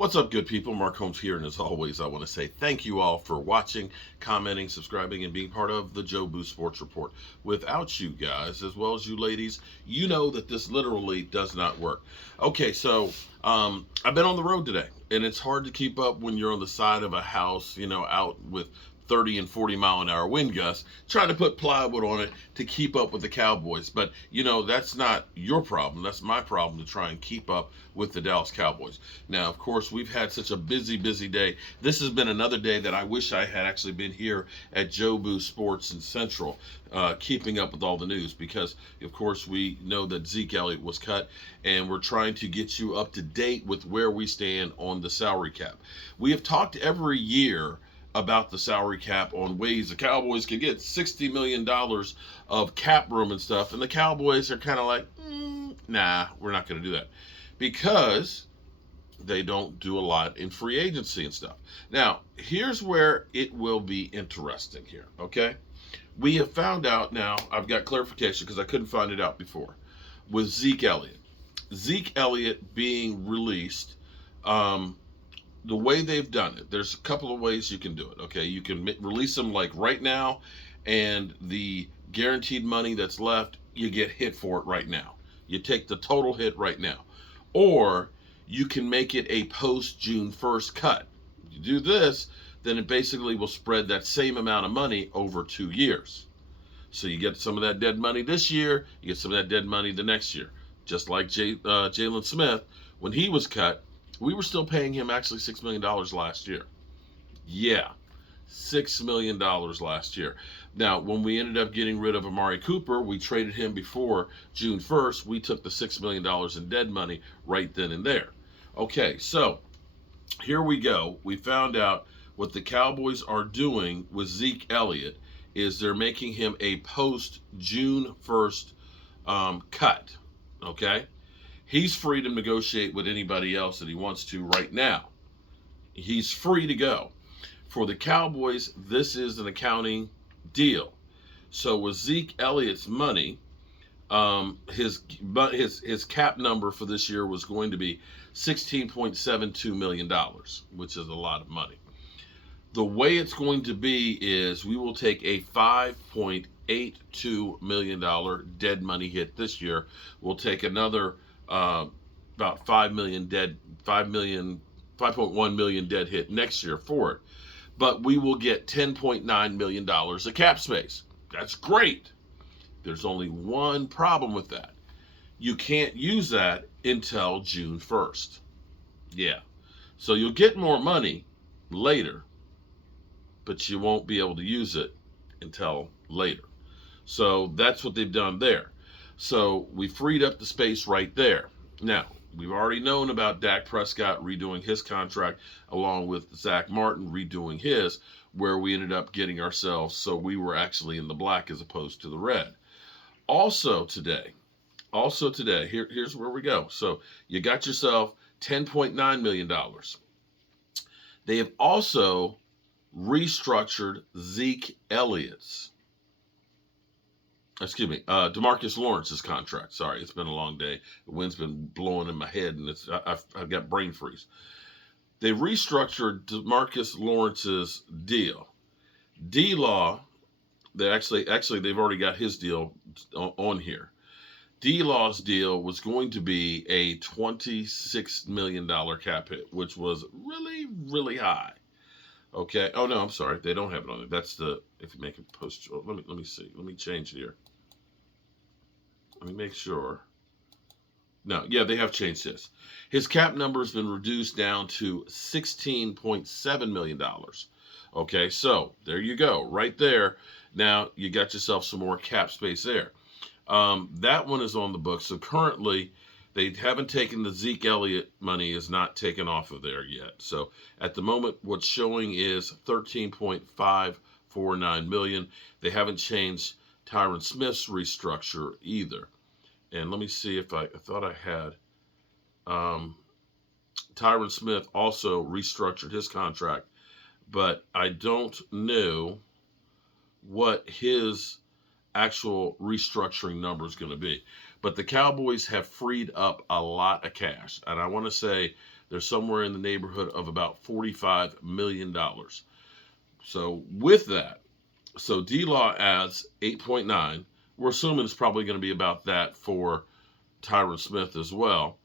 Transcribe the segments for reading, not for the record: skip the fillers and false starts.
What's up, good people? Mark Holmes here, and as always, I want to say thank you all for watching, commenting, subscribing, and being part of the Joe Boo Sports Report. Without you guys, as well as you ladies, you know that this literally does not work. Okay, so I've been on the road today, and it's hard to keep up when you're on the side of a house, out with 30 and 40-mile-an-hour wind gusts, trying to put plywood on it to keep up with the Cowboys. But, that's not your problem. That's my problem to try and keep up with the Dallas Cowboys. Now, of course, we've had such a busy day. This has been another day that I wish I had actually been here at Joe Boo Sports and Central, keeping up with all the news because, of course, we know that Zeke Elliott was cut, and we're trying to get you up to date with where we stand on the salary cap. We have talked every year about the salary cap on ways the Cowboys could get $60 million of cap room and stuff. And the Cowboys are kind of like, nah, we're not going to do that because they don't do a lot in free agency and stuff. Now, here's where it will be interesting here, okay? We have found out now, I've got clarification because I couldn't find it out before, with Zeke Elliott. Zeke Elliott being released, the way they've done it, there's a couple of ways you can do it. Okay, you can release them like right now, and the guaranteed money that's left, you get hit for it right now. You take the total hit right now. Or you can make it a post June 1st cut. You do this, then it basically will spread that same amount of money over 2 years. So you get some of that dead money this year, you get some of that dead money the next year. Just like Jalen Smith, when he was cut, we were still paying him actually $6 million last year. Yeah, $6 million last year. Now, when we ended up getting rid of Amari Cooper, we traded him before June 1st. We took the $6 million in dead money right then and there. Okay, so here we go. We found out what the Cowboys are doing with Zeke Elliott is they're making him a post June 1st cut. Okay? He's free to negotiate with anybody else that he wants to right now. He's free to go. For the Cowboys, this is an accounting deal. So with Zeke Elliott's money, his cap number for this year was going to be $16.72 million, which is a lot of money. The way it's going to be is we will take a $5.82 million dead money hit this year. We'll take another about 5.1 million dead hit next year for it. But we will get $10.9 million of cap space. That's great. There's only one problem with that. You can't use that until June 1st. Yeah. So you'll get more money later, but you won't be able to use it until later. So that's what they've done there. So we freed up the space right there. Now, we've already known about Dak Prescott redoing his contract along with Zach Martin redoing his, where we ended up getting ourselves, so we were actually in the black as opposed to the red. Also today, here's where we go. So you got yourself $10.9 million. They have also restructured Zeke Elliott's. DeMarcus Lawrence's contract. Sorry, it's been a long day. The wind's been blowing in my head, and I've got brain freeze. They restructured DeMarcus Lawrence's deal. D-Law, they've already got his deal on here. D-Law's deal was going to be a $26 million cap hit, which was really, really high. Okay. Oh no, I'm sorry. They don't have it on there. That's if you make a post. Let me see. Let me change it here. Let me make sure. No, yeah, they have changed this. His cap number has been reduced down to $16.7 million. Okay, so there you go, right there. Now you got yourself some more cap space there. That one is on the books. So currently, they haven't taken the Zeke Elliott money is not taken off of there yet. So at the moment, what's showing is $13.549 million. They haven't changed Tyron Smith's restructure either. And let me see if I thought I had Tyron Smith also restructured his contract, but I don't know what his actual restructuring number is going to be. But the Cowboys have freed up a lot of cash. And I want to say They're somewhere in the neighborhood of about $45 million. So with that, so D-Law adds 8.9. We're assuming it's probably going to be about that for Tyron Smith as well.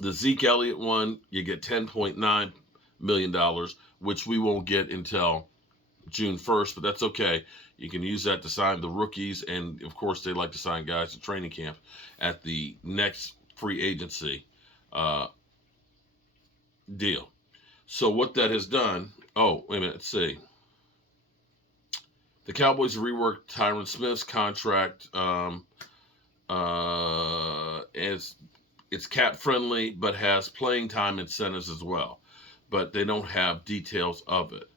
The Zeke Elliott one, you get $10.9 million, which we won't get until June 1st, but that's okay. You can use that to sign the rookies, and of course they like to sign guys to training camp at the next free agency deal. So what that has done, oh, wait a minute, let's see. The Cowboys reworked Tyron Smith's contract as it's cap friendly, but has playing time incentives as well. But they don't have details of it.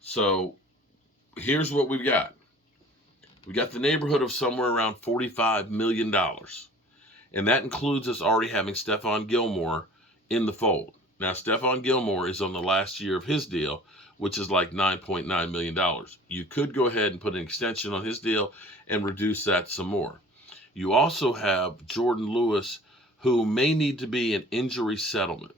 So here's what we've got. We got the neighborhood of somewhere around $45 million. And that includes us already having Stephon Gilmore in the fold. Now, Stephon Gilmore is on the last year of his deal, which is like $9.9 million. You could go ahead and put an extension on his deal and reduce that some more. You also have Jordan Lewis, who may need to be an injury settlement.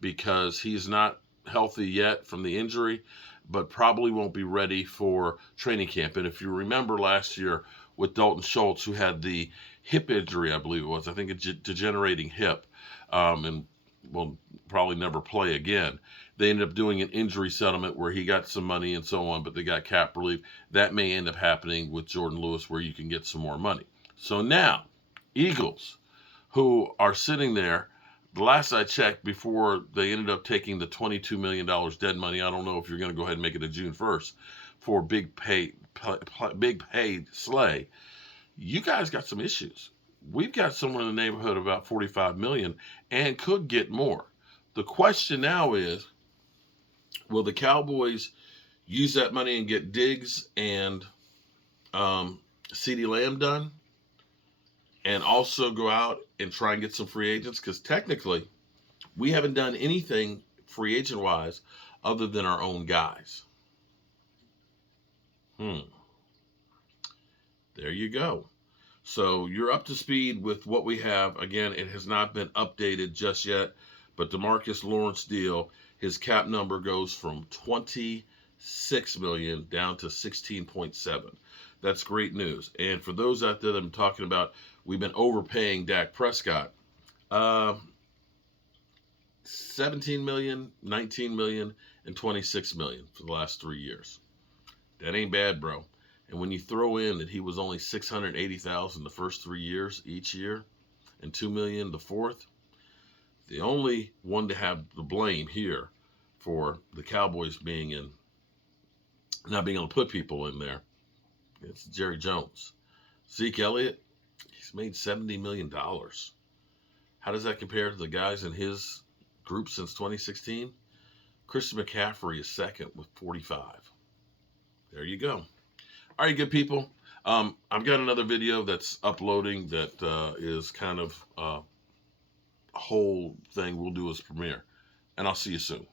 Because he's not healthy yet from the injury, but probably won't be ready for training camp. And if you remember last year with Dalton Schultz, who had the hip injury, I believe it was, I think a degenerating hip, and will probably never play again. They ended up doing an injury settlement where he got some money and so on, but they got cap relief. That may end up happening with Jordan Lewis, where you can get some more money. So now, Eagles, who are sitting there, the last I checked, before they ended up taking the $22 million dead money, I don't know if you're going to go ahead and make it to June 1st for big paid Slay. You guys got some issues. We've got somewhere in the neighborhood of about $45 million and could get more. The question now is, will the Cowboys use that money and get Diggs and CeeDee Lamb done, and also go out and try and get some free agents? Because technically, we haven't done anything free agent-wise other than our own guys. There you go. So you're up to speed with what we have. Again, it has not been updated just yet, but DeMarcus Lawrence deal, his cap number goes from $26 million down to $16.7. That's great news. And for those out there that I'm talking about, we've been overpaying Dak Prescott. 17 million, 19 million, and 26 million for the last 3 years. That ain't bad, bro. And when you throw in that he was only 680,000 the first 3 years each year, and 2 million the fourth, the only one to have the blame here for the Cowboys being in, not being able to put people in there, it's Jerry Jones. Zeke Elliott, he's made $70 million. How does that compare to the guys in his group since 2016? Christian McCaffrey is second with 45. There you go. All right, good people. I've got another video that's uploading that is kind of a whole thing we'll do as premiere. And I'll see you soon.